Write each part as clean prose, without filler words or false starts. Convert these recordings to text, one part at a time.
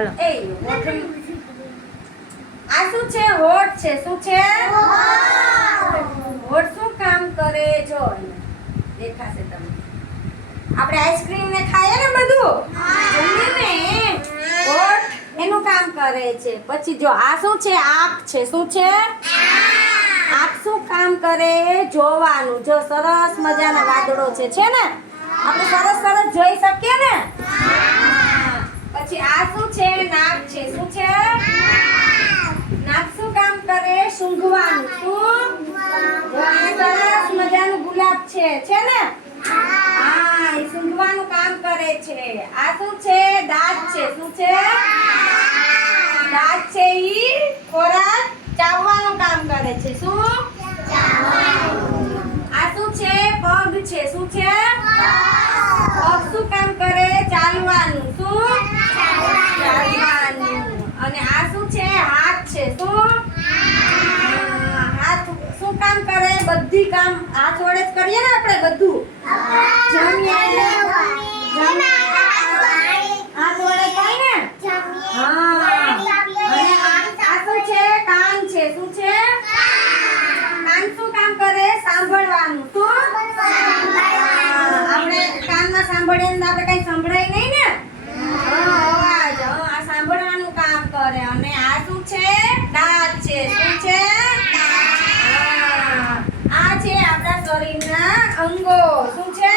હાલો એ આ શું છે? હોઠ છે. શું છે? હોઠ શું કામ કરે? જો દેખાશે તમને. આપણે આઈસ્ક્રીમ ને ખાઈએ ને બધું જમીને હોઠ એનું કામ કરે છે. પછી જો આ શું છે? આંખ છે. શું છે? આંખ શું કામ કરે? જોવાનું. જો સરસ મજાના વાદળો છે ને આપણે સરસ સરસ જોઈ શકીએ ને. પછી આ શું છે? નાક છે. શું છે? નાક શું કામ કરે? સૂંઘવાનું. શું? જો આ સરસ મજાનું ગુલાબ છે ને. હા, એ સૂંઘવાનું કામ કરે છે. આ શું છે? દાંત છે. શું છે? દાંત છે ઈ ખોરાક ચાવવાનું કામ કરે છે. શું? આ શું છે? પગ છે. શું છે? પગ શું કામ કરે? ચાલવાનું. શું? ચાલવાનું. અને આ શું છે? હાથ છે. શું? હાથ શું કામ કરે? બધી કામ હાથ વડે જ કરીએ ને આપણે બધું. જમીએ હાથ વડે થાય ને. હા. અને આ શું છે? કાન છે. શું છે? કાન શું કામ કરે? સાંભળવાનું. શું? આપણે કાનમાં સાંભળીએ ને આપણે કઈ સંભળાય નહીં ને. અવાજ. આ સાંભળવાનું કામ કરે. અને આ શું છે? દાંત છે. શું છે? આ છે આપણા શરીરના અંગો. શું છે?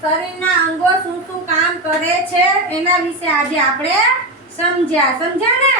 શરીરના અંગો શું શું કામ કરે છે એના વિશે આજે આપણે સમજ્યા ને.